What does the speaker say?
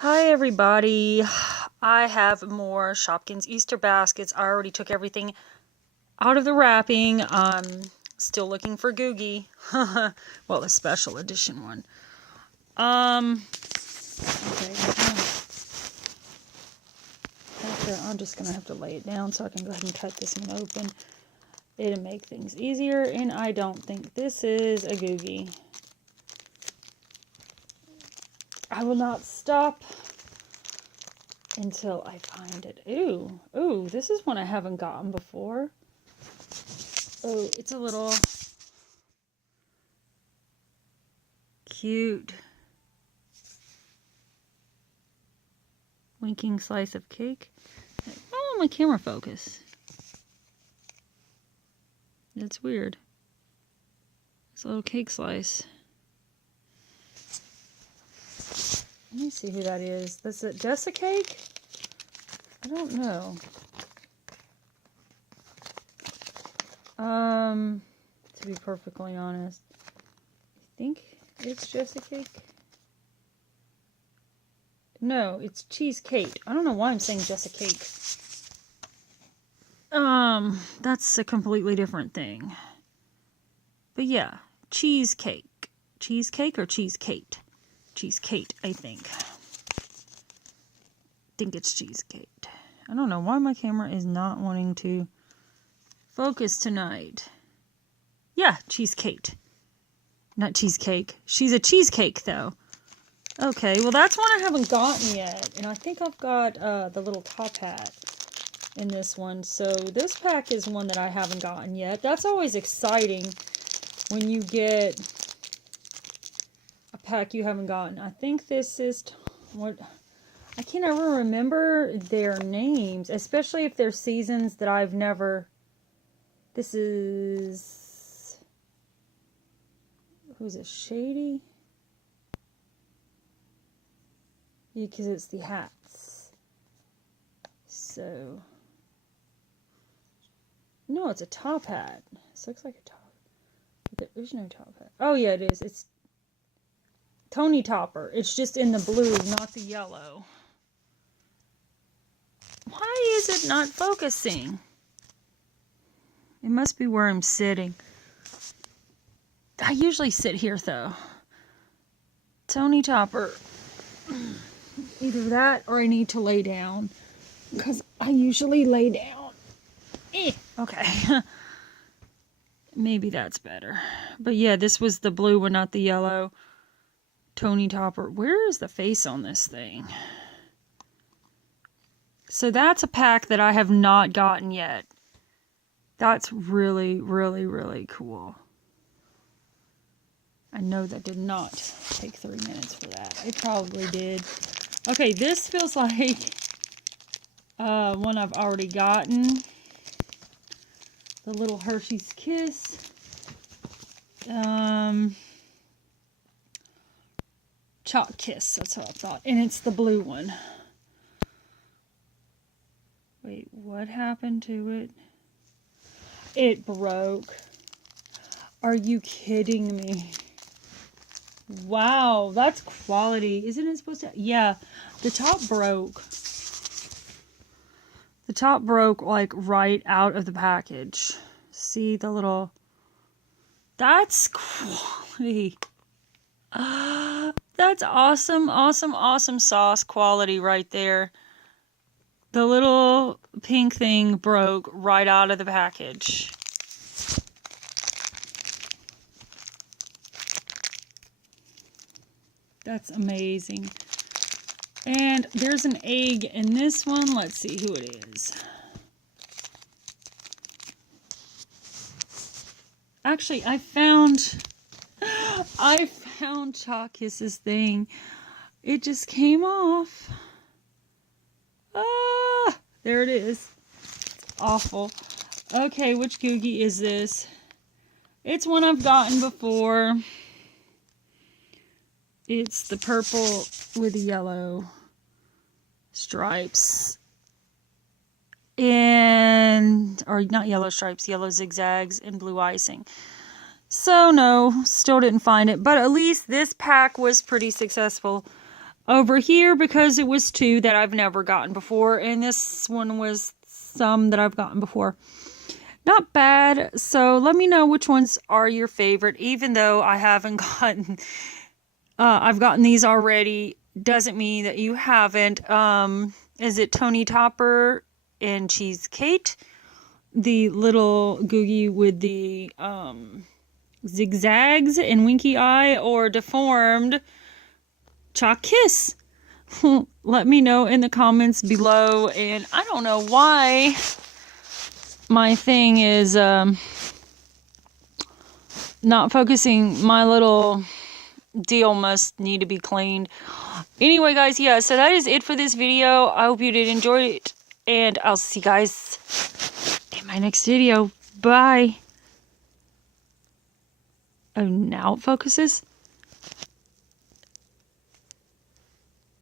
Hi everybody. I have more Shopkins Easter baskets. I already took everything out of the wrapping. I'm still looking for Googie. Well, the special edition one. Okay. I'm just gonna have to lay it down so I can go ahead and cut this one open. It'll make things easier, and I don't think this is a Googie. I will not stop until I find it. Ooh, this is one I haven't gotten before. Oh, it's a little cute winking slice of cake. I don't want my camera focus. That's weird. It's a little cake slice. Let me see who that is. Is it Jessica Cake? I don't know. To be perfectly honest, I think it's Jessica Cake. No, it's Cheesecake. I don't know why I'm saying Jessica Cake. That's a completely different thing. But yeah, cheesecake. Cheesecake or cheesecake? Cheesecake, I think. Think it's cheesecake. I don't know why my camera is not wanting to focus tonight. Yeah, cheesecake. Not cheesecake. She's a cheesecake, though. Okay, well that's one I haven't gotten yet. And I think I've got the little top hat in this one. So this pack is one that I haven't gotten yet. That's always exciting when you get a pack you haven't gotten. I think this is what I can't ever remember their names, especially if they're seasons that I've never. This is, who's it? Shady? Yeah, because it's the hats. So no, it's a top hat. This looks like a top. There's no top hat. Oh yeah, it is. It's Tony Topper. It's just in the blue, not the yellow. Why is it not focusing? It must be where I'm sitting. I usually sit here though. Tony Topper. Either that or I need to lay down. Because I usually lay down. Okay. Maybe that's better. But yeah, this was the blue one, not the yellow. Tony Topper. Where is the face on this thing? So that's a pack that I have not gotten yet. That's really, really, really cool. I know that did not take 3 minutes for that. It probably did. Okay, this feels like one I've already gotten. The little Hershey's Kiss. Chalk Kiss, that's what I thought. And it's the blue one. Wait, what happened to it? It broke. Are you kidding me? Wow, that's quality. Isn't it supposed to? Yeah, the top broke. The top broke like right out of the package. See the little... That's quality. That's awesome, awesome, awesome sauce quality right there. The little pink thing broke right out of the package. That's amazing. And there's an egg in this one. Let's see who it is. Actually, I found Chalk Kiss's thing. It just came off. Ah, there it is. It's awful. Okay, which Googie is this? It's one I've gotten before. It's the purple with the yellow stripes. Or not yellow stripes, yellow zigzags and blue icing. So no, still didn't find it. But at least this pack was pretty successful. over here because it was 2 that I've never gotten before, and this one was some that I've gotten before. Not bad. So let me know which ones are your favorite, even though I haven't gotten, I've gotten these already. Doesn't mean that you haven't. Is it Tony Topper and Cheesecake? The little googie with the zigzags and winky eye, or deformed Chalk Kiss? Let me know in the comments below. And I don't know why my thing is not focusing. My little deal must need to be cleaned. Anyway, guys, yeah, so that is it for this video. I hope you did enjoy it, and I'll see you guys in my next video. Bye. Oh, now it focuses.